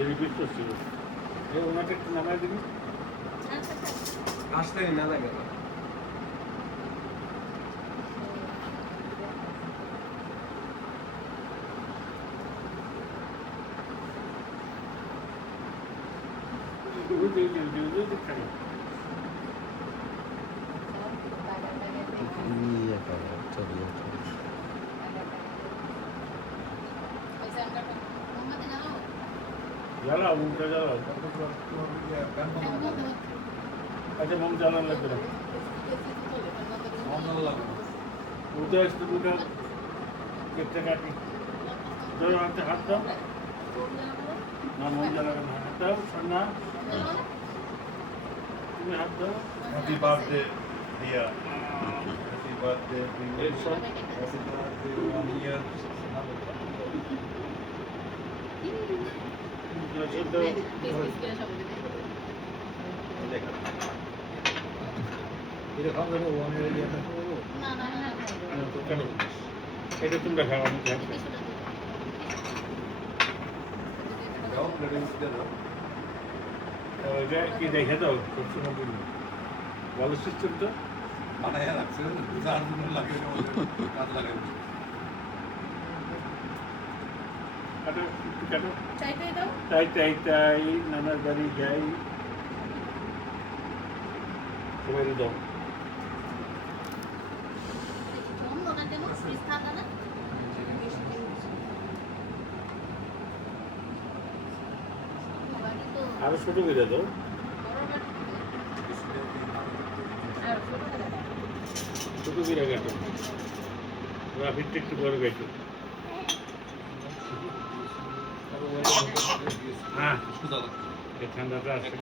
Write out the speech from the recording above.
Repeat করছিল এই ওনাকে একটু নামাই দিবি আসতে না লাগে জ্বালাও মুখটা জ্বালাও আচ্ছা মুখ জ্বালানো লাগবে না উঠে আসতে দুটা কেটে কাটি ধরো হাতে হাত দাও না মুখ জ্বালাবে না হাত দাও না তুমি হাত দাও Happy birthday, dear. Happy birthday to you. Happy birthday, 1 year. এরকম করে ওয়ানের এরিয়াটা কেন এটা তোমরা খাওয়া আমি খাই Don't let him sit down. ওইটা কি দেখে দাও সবসময় দিন ভালো সিস্টেম তো বানায় রাখছে যার জন্য লাগে কাজ লাগাই কাটো একটু কাটো চাইতেই দাও তাই তাই তাই নানার বাড়ি যাই সবাই দাও ওটা দেবো ফ্রিজ থাকা না আরো ছোট করে দাও ছোট করে কাটো রাফিরটা একটু বড় কাটো হ্যাঁ এই ঠান্ডাটা আছে